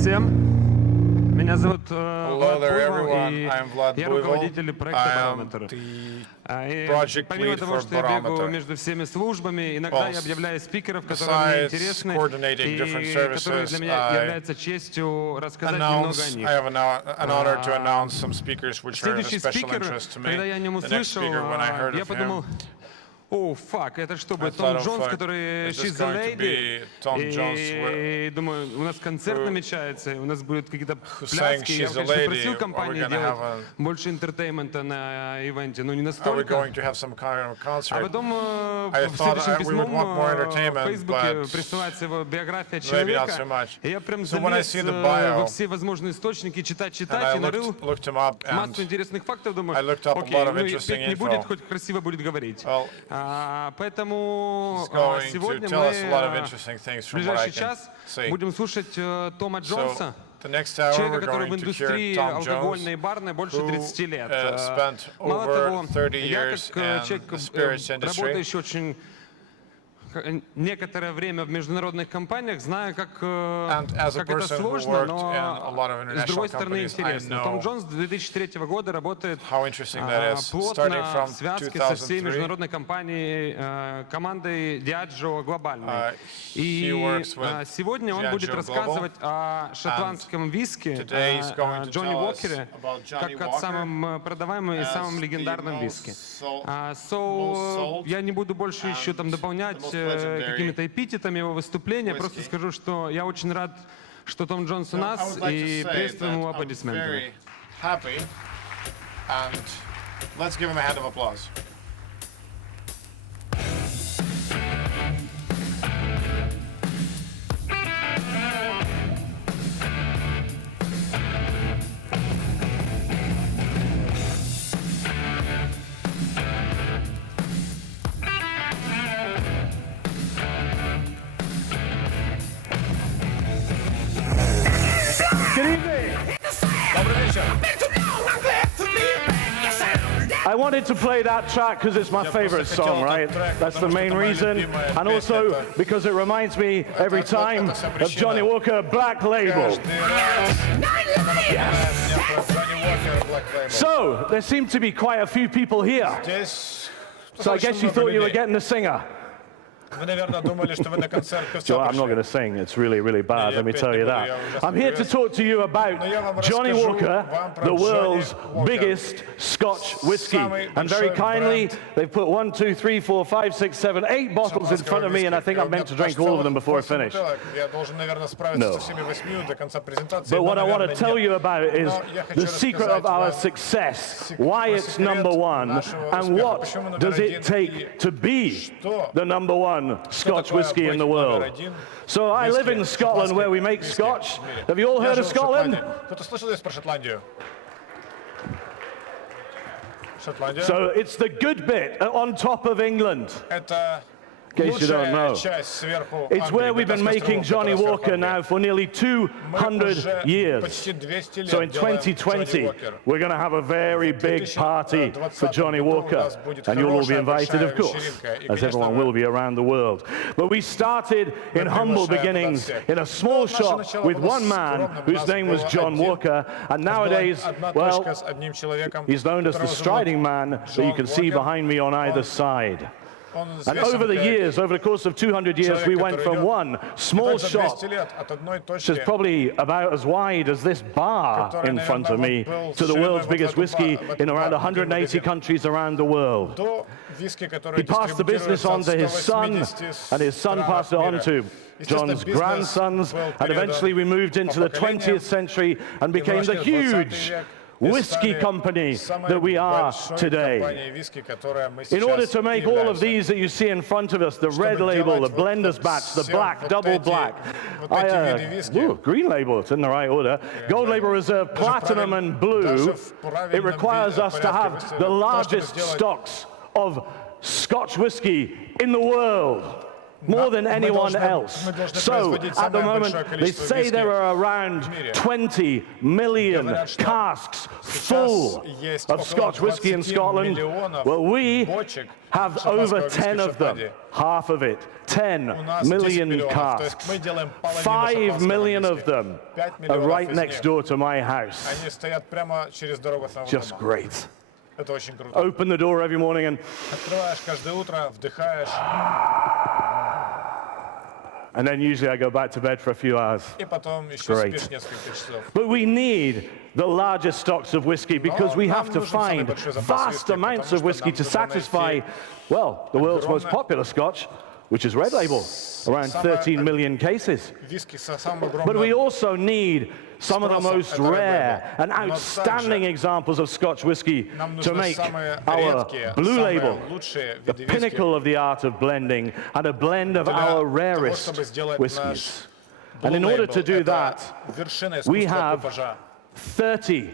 всем. Меня зовут Hello Влад there, Буйвол, everyone. и I am Vlad я Buivel. руководитель проекта I am «Барометр». the И project помимо lead того, for что я бегаю Barometer. между всеми службами, иногда я объявляю спикеров, которые мне Besides интересны, coordinating different и которые services, для меня является честью рассказать немного о них. I have an honor to announce some speakers which are of Следующий special спикер, interest to me. когда я о нем The next услышал, speaker, when I heard я of подумал, him, о, фак, это что будет, I Том thought, Джонс, oh, fuck, который is this She's the going to Lady, be Tom Jones и думаю, у нас концерт намечается, у нас будут какие-то saying пляски, я, she's the конечно, lady? просил Are we компании gonna делать have больше интертеймента на ивенте, но не are we настолько. going to have some kind of А concert? потом I в thought следующем we would want more письмом в entertainment, Фейсбуке but присылается его биография maybe not человека, so much. и я прям So when I залез see the bio, во все возможные источники, читать, and I и нарыл looked him up, and массу интересных фактов, думаю, I looked up a окей, lot of ну и interesting петь не будет, info. хоть красиво будет говорить. Well, Поэтому he's going to сегодня tell us a lot of мы interesting things в from what I ближайший can час see. будем слушать Тома So Джонса, the next hour человека, we're который в going to индустрии hear Tom алкогольной и Jones, барной больше who 30 лет. spent Мало over того, 30 я years как in человек, the spirits industry. работающий очень некоторое время в международных компаниях, знаю, как это сложно, но с другой стороны интересно. Том Джонс с 2003 года работает плотно в связке со всей международной компанией, командой Diageo глобальной. И сегодня он будет рассказывать о шотландском виске, о Джонни Уокере, как о самом продаваемом и самом легендарном виске. Я не буду больше еще там дополнять какими-то эпитетами его выступления, просто скажу, что я очень рад, что Том Джонс у нас, и приветствуем его аплодисментами. Good evening. I wanted to play that track because it's my favorite song, right? That's the main reason. And also because it reminds me every time of Johnny Walker Black Label. Yes. So, there seem to be quite a few people here. So I guess you thought you were getting a singer. Вы, наверное, думали, что вы на концерт певца Joe, I'm not пришли. going to sing. It's really, really bad, let me tell you that. I'm here to talk to you about Johnny Walker, the world's biggest Scotch whiskey. And very kindly, they've put 1, 2, 3, 4, 5, 6, 7, 8 bottles in front of me, and I think I'm meant to drink all of them before I finish. No. But what I want to tell you about is the secret of our success, why it's number one, and what does it take to be the number one Scotch whiskey in the world. So I live in Scotland where we make Scotch. Have you all heard of Scotland? So it's the good bit on top of England. In case you don't know. It's where we've been making Johnny Walker now for nearly 200 years. So in 2020, we're going to have a very big party for Johnny Walker. And you'll all be invited, of course, as everyone will be around the world. But we started in humble beginnings in a small shop with one man whose name was John Walker. And nowadays, well, he's known as the Striding Man that you can see behind me on either side. And over the years, over the course of 200 years, we went from one small shop, which is probably about as wide as this bar in front of me, to the world's biggest whiskey in around 180 countries around the world. He passed the business on to his son, and his son passed it on to John's grandsons, and eventually we moved into the 20th century and became the huge whiskey company that we are today. In order to make all of these that you see in front of us, the red label, the blender's batch, the black, double black, green label, it's in the right order, gold label reserve, platinum and blue, it requires us to have the largest stocks of Scotch whiskey in the world. more than anyone else. So, at the moment, they say there are around 20 million casks full of Scotch whisky in Scotland. Well, we have over 10 of them, half of it, 10 million casks. 5 million of them are right next door to my house. Just great. Open the door every morning and and then usually I go back to bed for a few hours. Great. But we need the largest stocks of whiskey because we have to find vast amounts of whiskey to satisfy, well, the world's most popular Scotch, which is Red Label, around 13 million cases. But we also need some of the most rare and outstanding examples of Scotch whisky to make our Blue Label, the pinnacle of the art of blending, and a blend of our rarest whiskies. And in order to do that, we have 30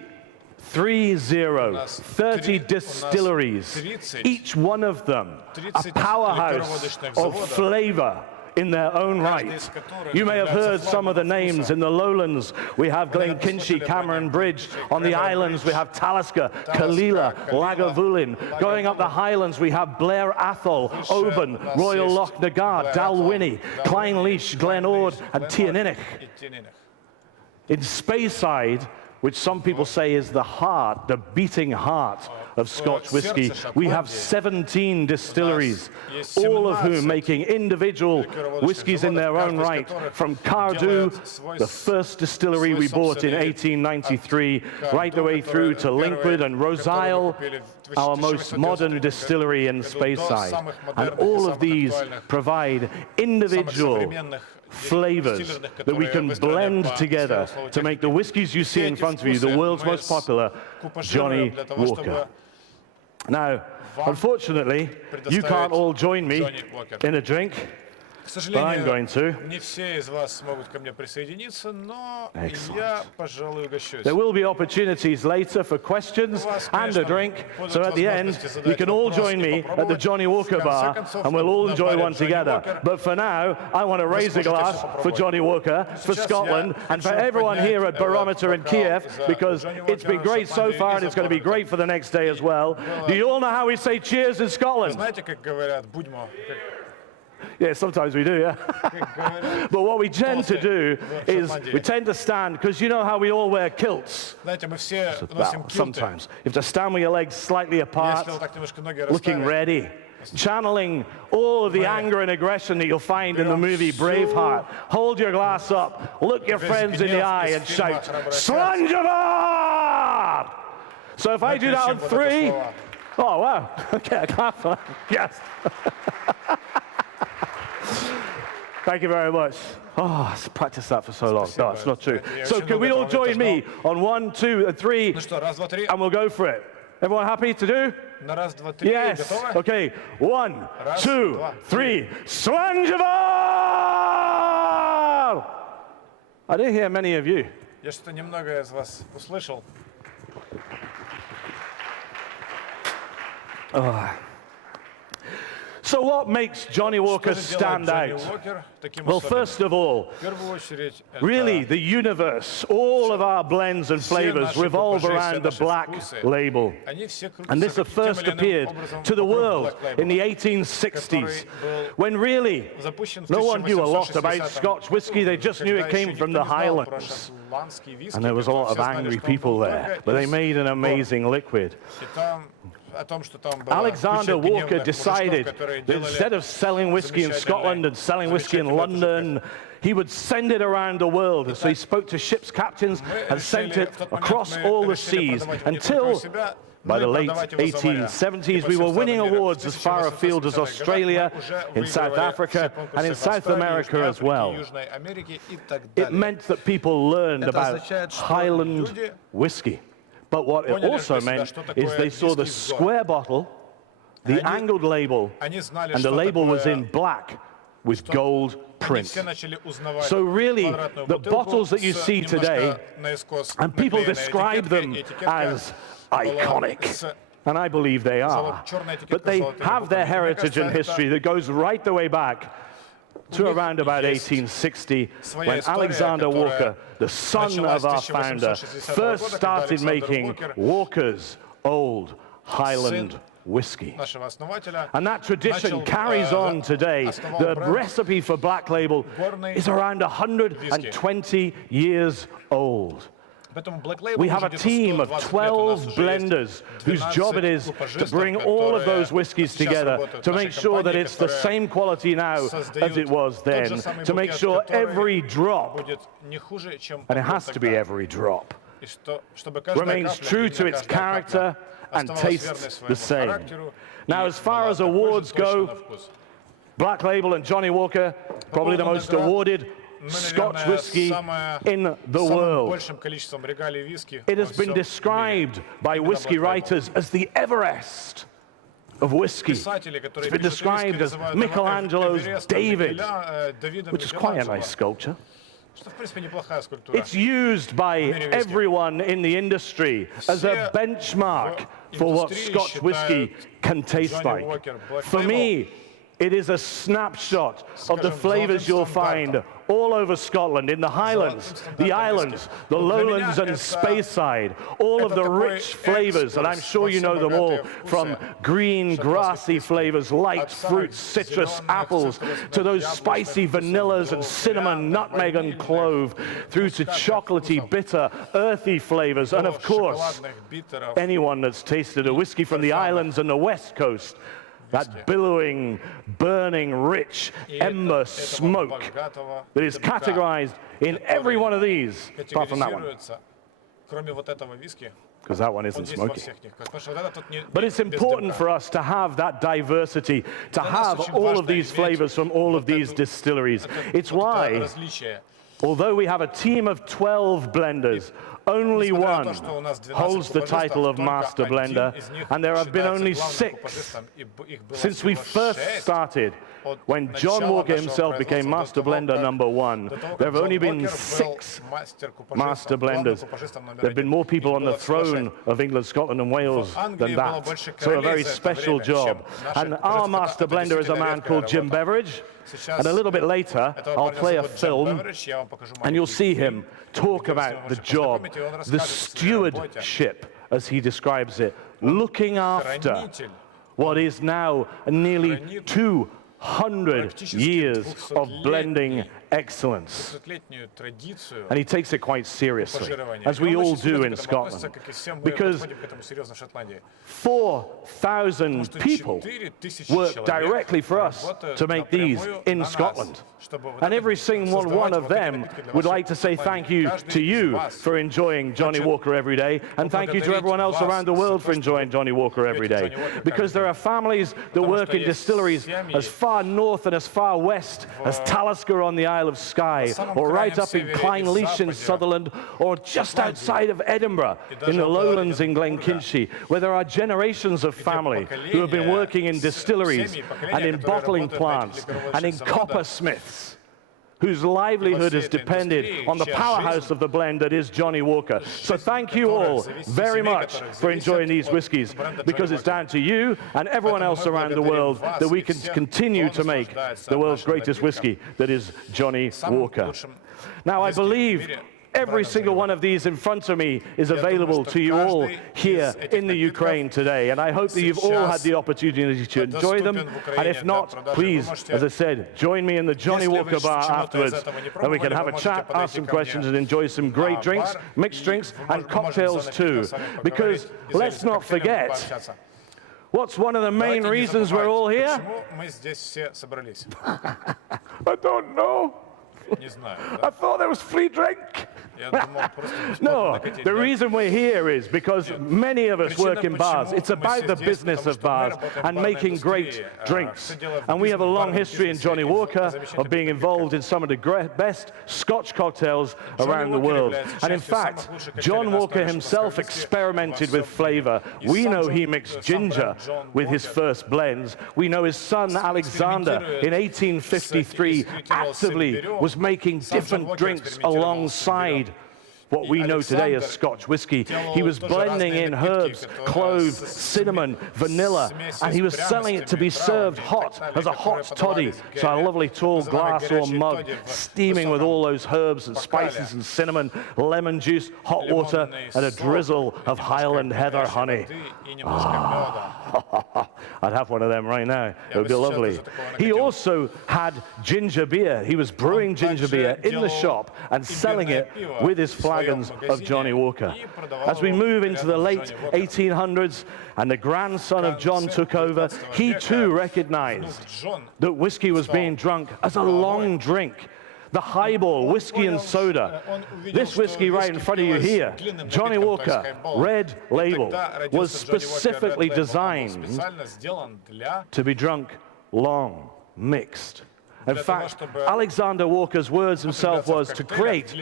distilleries, each one of them a powerhouse of flavor in their own right. You may have heard some of the names in the lowlands. We have Glenkinchie, Cameron Bridge. On the islands, we have Talisker, Kalila, Lagavulin. Going up the highlands, we have Blair Athol, Oban, Royal Loch Nagar, Dalwhinnie, Clynelish, Glenord, and Tianinich. In Speyside, which some people say is the heart, the beating heart of Scotch whisky, we have 17 distilleries, all of whom making individual whiskies in their own right, from Cardew, the first distillery we bought in 1893, right the way through to Linkwood and Roseisle, our most modern distillery in Speyside. And all of these provide individual flavors that we can blend together to make the whiskies you see in front of you, the world's most popular Johnnie Walker. Now, unfortunately, you can't all join me in a drink, but I'm going to. There will be opportunities later for questions and a drink, so at the end, you can all join me at the Johnnie Walker bar, and we'll all enjoy one together. But for now, I want to raise a glass for Johnnie Walker, for Scotland, and for everyone here at Barometer in Kiev, because it's been great so far, and it's going to be great for the next day as well. Do you all know how we say cheers in Scotland? Yeah, sometimes we do, yeah. But what we tend to do is we tend to stand, because you know how we all wear kilts? Well, sometimes. You have to stand with your legs slightly apart, looking ready, channeling all of the anger and aggression that you'll find in the movie Braveheart. Hold your glass up, look your friends in the eye and shout, Slanjavad! So if I do that on 3, oh wow, okay, I clap for that. Yes. Thank you very much. Oh, I've practiced that for so long. No, it's not true. So can we all join me on 1, 2, and 3, and we'll go for it. Everyone happy to do? Yes. Okay. 1, 2, 3. Slanjavad! I didn't hear many of you. So what makes Johnnie Walker stand out? Well, first of all, really the universe, all of our blends and flavors revolve around the Black Label. And this first appeared to the world in the 1860s, when really no one knew a lot about Scotch whisky, they just knew it came from the Highlands. And there was a lot of angry people there, but they made an amazing liquid. Alexander Walker decided that instead of selling whiskey in Scotland and selling whiskey in London, he would send it around the world. So he spoke to ship's captains and sent it across all the seas until, by the late 1870s, we were winning awards as far afield as Australia, in South Africa, and in South America as well. It meant that people learned about Highland whiskey. But what it also meant is they saw the square bottle, the angled label, and the label was in black with gold print. So really, the bottles that you see today, and people describe them as iconic, and I believe they are, but they have their heritage and history that goes right the way back to around about 1860, when Alexander Walker, the son of our founder, first started making Walker's Old Highland whiskey. And that tradition carries on today. The recipe for Black Label is around 120 years old. We have a team of 12 blenders whose job it is to bring all of those whiskies together, to make sure that it's the same quality now as it was then, to make sure every drop, and it has to be every drop, remains true to its character and tastes the same. Now, as far as awards go, Black Label and Johnnie Walker, probably the most awarded Scotch whiskey in the world. It has been described by whiskey writers as the Everest of whiskey. It's been described as Michelangelo's David, which is quite a nice sculpture. It's used by everyone in the industry as a benchmark for what Scotch whiskey can taste like. For me, it is a snapshot of the flavors you'll find all over Scotland, in the Highlands, the Islands, the Lowlands and Speyside, all of the rich flavors, and I'm sure you know them all, from green, grassy flavors, light fruits, citrus, apples, to those spicy vanillas and cinnamon, nutmeg and clove, through to chocolatey, bitter, earthy flavors, and of course, anyone that's tasted a whiskey from the islands and the West Coast, that billowing, burning, rich ember smoke that is categorized in every one of these, apart from that one, because that one isn't smoky. But it's important for us to have that diversity, to have all of these flavors from all of these distilleries. It's why, although we have a team of 12 blenders, only one holds the title of Master Blender, and there have been only 6 since we first started. When John Walker himself became Master Blender #1, there have only been 6 Master Blenders. There have been more people on the throne of England, Scotland and Wales than that. So a very special job. And our Master Blender is a man called Jim Beveridge. And a little bit later, I'll play a film, and you'll see him talk about the job, the stewardship, as he describes it, looking after what is now nearly 200 years of blending excellence. And he takes it quite seriously, as we all do in Scotland, because 4,000 people work directly for us to make these in Scotland. And every single one of them would like to say thank you to you for enjoying Johnnie Walker every day, and thank you to everyone else around the world for enjoying Johnnie Walker every day. Because there are families that work in distilleries as far north and as far west as Talisker on the Isle of Skye, or right up in Clynelish in Sutherland, or just outside of Edinburgh in the lowlands in Glenkinchie, where there are generations of family who have been working in distilleries and in bottling plants and in coppersmiths, whose livelihood is depended on the powerhouse of the blend that is Johnnie Walker. So thank you all very much for enjoying these whiskies, because it's down to you and everyone else around the world that we can continue to make the world's greatest whiskey that is Johnnie Walker. Now, I believe every single one of these in front of me is available to you all here in the Ukraine today, and I hope that you've all had the opportunity to enjoy them. And if not, please, as I said, join me in the Johnnie Walker bar afterwards, and we can have a chat, ask some questions, and enjoy some great drinks, mixed drinks, and cocktails too. Because let's not forget, what's one of the main reasons we're all here? I don't know. I thought there was free drink. No, the reason we're here is because many of us work in bars. It's about the business of bars and making great drinks. And we have a long history in Johnnie Walker of being involved in some of the best Scotch cocktails around the world. And in fact, John Walker himself experimented with flavor. We know he mixed ginger with his first blends. We know his son Alexander in 1853 actively was making different drinks alongside what we know today as Scotch whiskey. He was blending in herbs, cloves, cinnamon, vanilla, and he was selling it to be served hot as a hot toddy. So a lovely tall glass or mug, steaming with all those herbs and spices and cinnamon, lemon juice, hot water, and a drizzle of Highland heather honey. I'd have one of them right now. It would be lovely. He also had ginger beer. He was brewing ginger beer in the shop and selling it with his flagons of Johnnie Walker. As we move into the late 1800s and the grandson of John took over, he too recognized that whiskey was being drunk as a long drink. The highball, whiskey and soda. This whiskey right in front of you here, Johnnie Walker, red label, was specifically designed to be drunk long, mixed. In fact, Alexander Walker's words himself was to create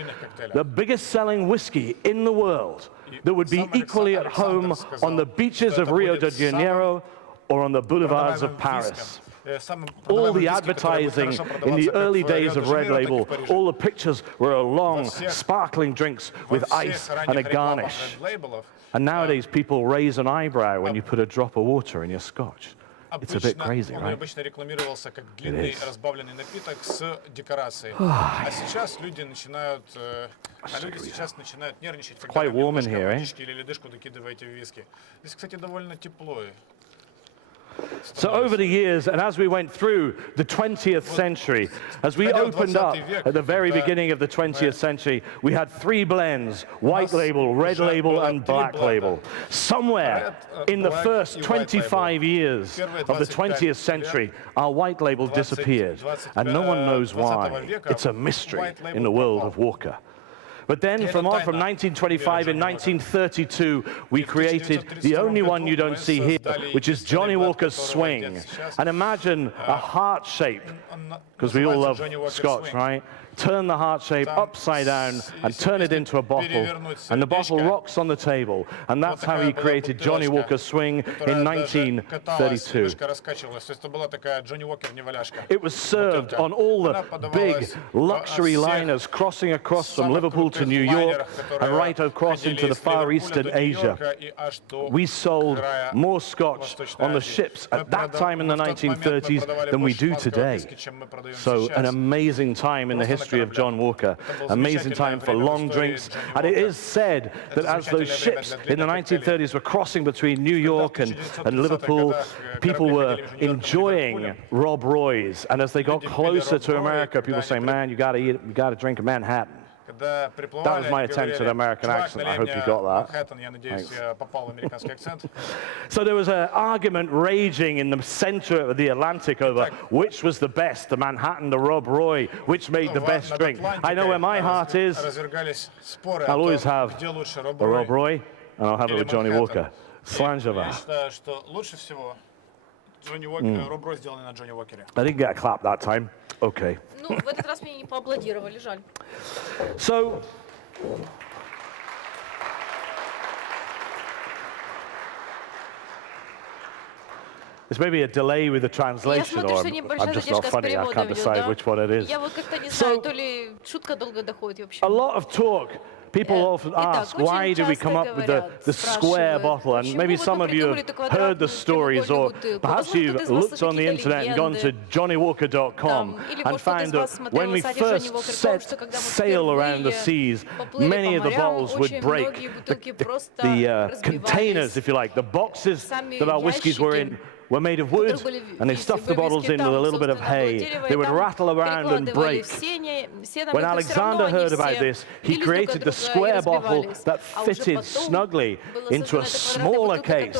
the biggest selling whiskey in the world that would be equally at home on the beaches of Rio de Janeiro or on the boulevards of Paris. All the advertising in the early days of Red Label, all the pictures were long, sparkling drinks with ice and a garnish. And nowadays people raise an eyebrow when you put a drop of water in your Scotch. It's a bit crazy, right? It is. It's quite warm in here, eh? So over the years, and as we went through the 20th century, as we opened up at the very beginning of the 20th century, we had three blends: white label, red label, and black label. Somewhere in the first 25 years of the 20th century, our white label disappeared, and no one knows why. It's a mystery in the world of Walker. But then from 1925 and 1932, we created the only one you don't see here, which is Johnnie Walker's Swing. And imagine a heart shape, because we all love Scotch, right? Turn the heart shape upside down and turn it into a bottle, and the bottle rocks on the table. And that's how he created Johnnie Walker's Swing in 1932. It was served on all the big luxury liners crossing across from Liverpool to New York and right across into the Far East and Asia. We sold more Scotch on the ships at that time in the 1930s than we do today. So an amazing time in the history of John Walker, amazing time for long drinks. And it is said that as those ships in the 1930s were crossing between New York and Liverpool, people were enjoying Rob Roy's, and as they got closer to America, people saying, man, you gotta drink a Manhattan. That was my attempt at an American accent. I hope you got that. So there was an argument raging in the center of the Atlantic over which was the best, the Manhattan, the Rob Roy, which made the best drink. I know where my heart is. I'll always have a Rob Roy, and I'll have it with Johnnie Walker. Slangeva. I didn't get a clap that time. Okay. So, there's maybe a delay with the translation, or I'm just not funny, I can't decide which one it is. So, a lot of talk. People often ask, why do we come up with the square bottle? And maybe some of you have heard the stories, or perhaps you've looked on the internet and gone to johnniewalker.com and found that when we first set sail around the seas, many of the bottles would break. The containers, if you like, the boxes that our whiskies were in, were made of wood, and they stuffed the bottles in with a little bit of hay. They would rattle around and break. When Alexander heard about this, he created the square bottle that fitted snugly into a smaller case.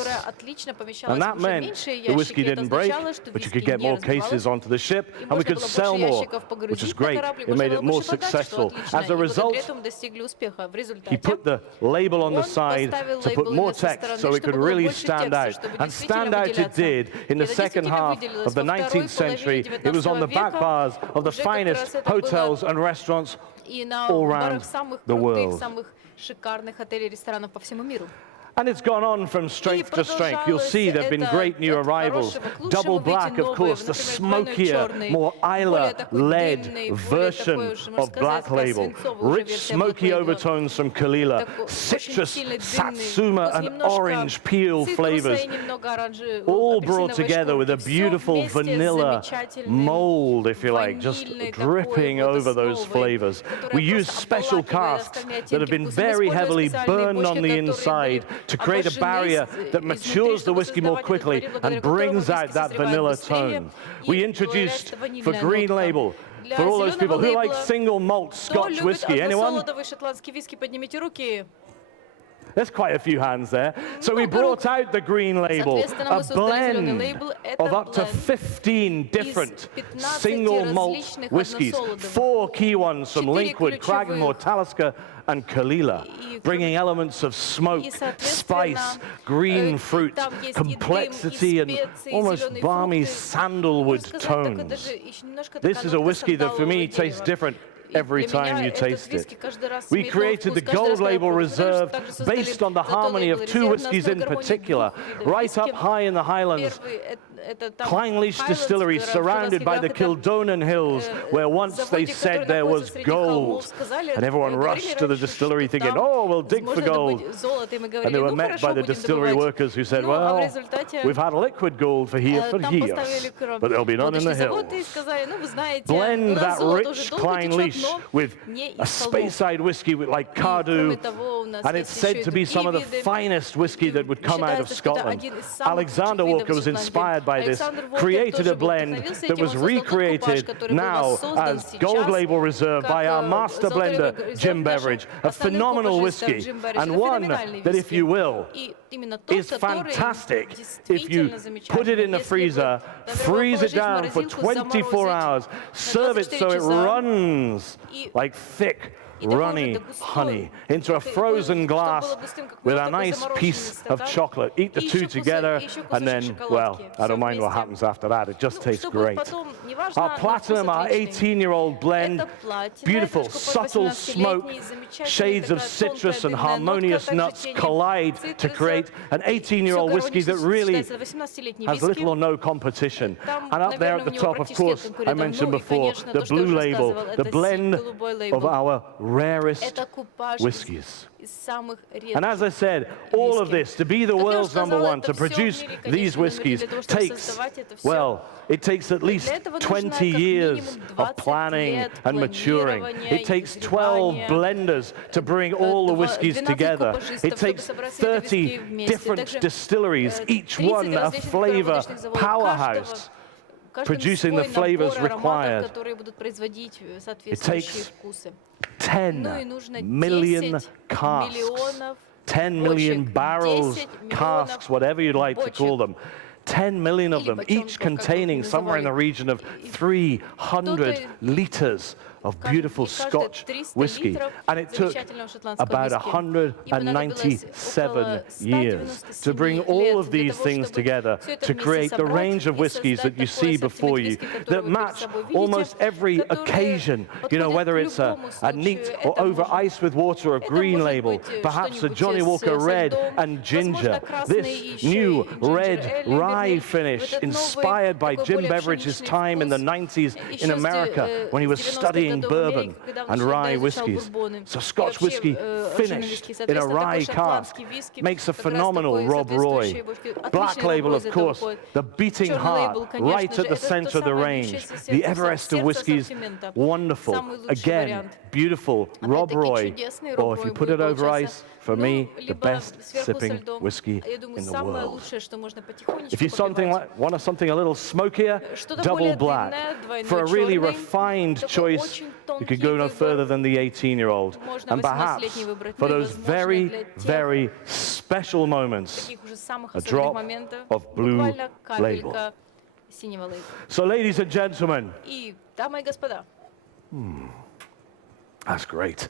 And that meant the whiskey didn't break, but you could get more cases onto the ship, and we could sell more, which is great. It made it more successful. As a result, he put the label on the side to put more text so it could really stand out. And stand out it did. In the second half of the 19th century, it was on the back bars of the finest hotels and restaurants all around the world. And it's gone on from strength to strength. You'll see there have been great new arrivals. Double black, of course, the smokier, more Islay-led version of Black Label. Rich smoky overtones from Kalila, citrus, satsuma, and orange peel flavors, all brought together with a beautiful vanilla mold, if you like, just dripping over those flavors. We use special casks that have been very heavily burned on the inside to create a barrier that matures the whiskey more quickly and brings out that vanilla tone. We introduced for Green Label, for all those people who like single malt Scotch whiskey. Anyone? There's quite a few hands there. So we brought out the Green Label, a blend of up to 15 different single malt whiskies. 4 key ones from Linkwood, Cragganmore, Talisker, and Kalila, bringing elements of smoke, spice, green fruit, complexity, and almost balmy sandalwood tones. This is a whiskey that, for me, tastes different every time you taste it. We created the Gold Label Reserve based on the harmony of 2 whiskies in particular, right up high in the Highlands. Clynelish Distillery, surrounded by the Kildonan Hills, where once they said there was gold. And everyone rushed to the distillery thinking, oh, we'll dig for gold. And they were met by the distillery workers who said, well, we've had liquid gold for years, but there'll be none in the hills. Blend that rich Clynelish with a Speyside whiskey like Cardew, and it's said to be some of the finest whiskey that would come out of Scotland. Alexander Walker was inspired by this, created a blend that was recreated now as Gold Label Reserve by our master blender, Jim Beveridge. A phenomenal whiskey, and one that, if you will, is fantastic if you put it in the freezer, freeze it down for 24 hours, serve it so it runs like thick, runny honey into a frozen glass with a nice piece of chocolate. Eat the 2 together, and then, well, I don't mind what happens after that. It just tastes great. Our Platinum, our 18-year-old blend, beautiful, subtle smoke, shades of citrus and harmonious nuts collide to create an 18-year-old whiskey that really has little or no competition. And up there at the top, of course, I mentioned before, the Blue Label, the blend of our rarest whiskies. And as I said, all of this, to be the world's #1, to produce these whiskies, takes, well, it takes at least 20 years of planning and maturing. It takes 12 blenders to bring all the whiskies together. It takes 30 different distilleries, each one a flavor powerhouse, producing the flavors required. It takes 10 million casks, 10 million barrels, casks, whatever you'd like to call them. 10 million of them, each containing somewhere in the region of 300 liters of beautiful Scotch whiskey. And it took about 197 years to bring all of these things together to create the range of whiskies that you see before you that match almost every occasion, you know, whether it's a neat or over ice with water or Green Label, perhaps a Johnnie Walker Red and Ginger, this new red rye finish inspired by Jim Beveridge's time in the 90s in America when he was studying bourbon and rye whiskies. So Scotch whiskey finished in a rye cask makes a phenomenal Rob Roy. Black Label, of course, the beating heart right at the center of the range. The Everest of whiskies, wonderful. Again, beautiful Rob Roy, or if you put it over ice, for me, the best sipping whiskey in the world. If you want something a little smokier, Double Black. For a really refined choice, you could go no further than the 18-year-old. And perhaps for those very, very special moments, a drop of Blue Label. So, ladies and gentlemen, that's great.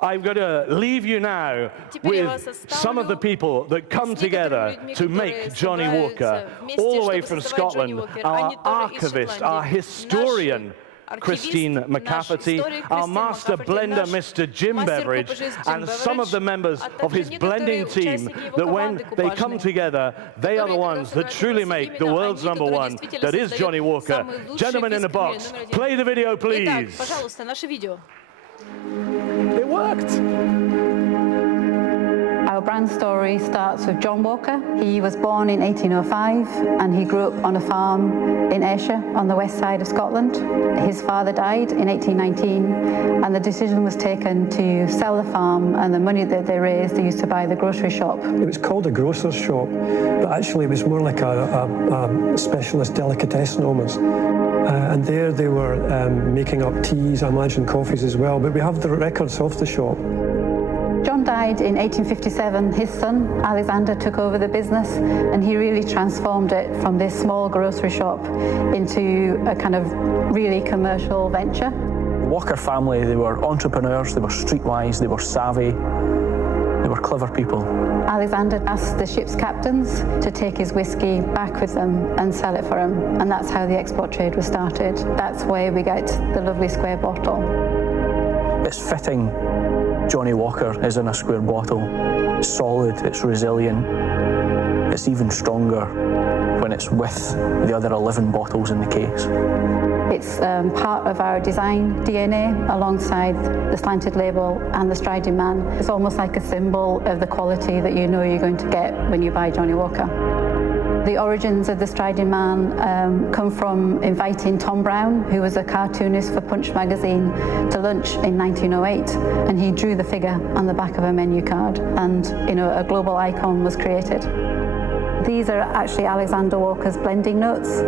I'm going to leave you now with some of the people that come together to make Johnnie Walker, all the way from Scotland, our archivist, our historian, Christine McCafferty, our master blender, Mr. Jim Beveridge, and some of the members of his blending team that when they come together, they are the ones that truly make the world's #1, that is Johnny Walker. Gentlemen in the box, play the video, please. It worked. Our brand story starts with John Walker. He was born in 1805 and he grew up on a farm in Ayrshire on the west side of Scotland. His father died in 1819 and the decision was taken to sell the farm, and the money that they raised they used to buy the grocery shop. It was called a grocer's shop, but actually it was more like a specialist delicatessen almost. And there they were making up teas, I imagine coffees as well, but we have the records of the shop. John died in 1857. His son, Alexander, took over the business and he really transformed it from this small grocery shop into a kind of really commercial venture. The Walker family, they were entrepreneurs, they were streetwise, they were savvy, they were clever people. Alexander asked the ship's captains to take his whiskey back with them and sell it for him, and that's how the export trade was started. That's where we get the lovely square bottle. It's fitting Johnny Walker is in a square bottle. It's solid, it's resilient, it's even stronger when it's with the other 11 bottles in the case. It's part of our design DNA alongside the slanted label and the striding man. It's almost like a symbol of the quality that you know you're going to get when you buy Johnny Walker. The origins of the Striding Man come from inviting Tom Brown, who was a cartoonist for Punch magazine, to lunch in 1908, and he drew the figure on the back of a menu card, and a global icon was created. These are actually Alexander Walker's blending notes.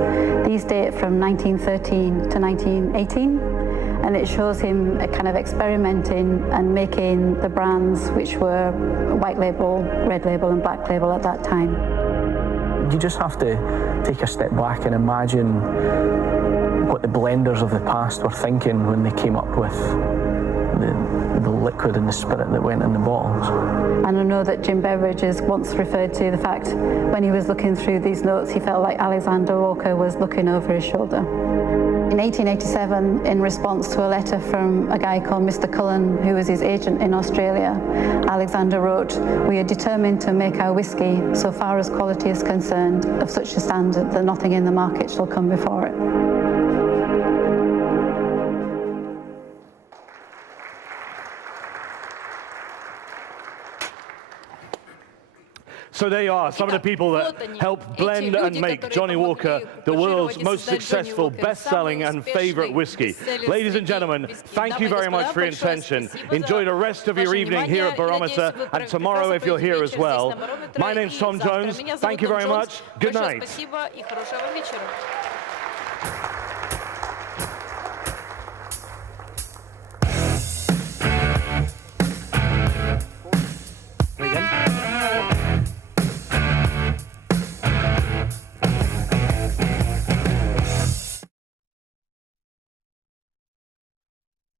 These date from 1913 to 1918, and it shows him kind of experimenting and making the brands which were white label, red label and black label at that time. You just have to take a step back and imagine what the blenders of the past were thinking when they came up with the liquid and the spirit that went in the bottles. And I know that Jim Beveridge has once referred to the fact when he was looking through these notes, he felt like Alexander Walker was looking over his shoulder. In 1887, in response to a letter from a guy called Mr. Cullen, who was his agent in Australia, Alexander wrote, "We are determined to make our whiskey, so far as quality is concerned, of such a standard that nothing in the market shall come before it." So there you are, some of the people that helped blend and make Johnny Walker the world's most successful, best-selling and favorite whiskey. Ladies and gentlemen, thank you very much for your attention. Enjoy the rest of your evening here at Barometer, and tomorrow if you're here as well. My name's Tom Jones. Thank you very much. Good night.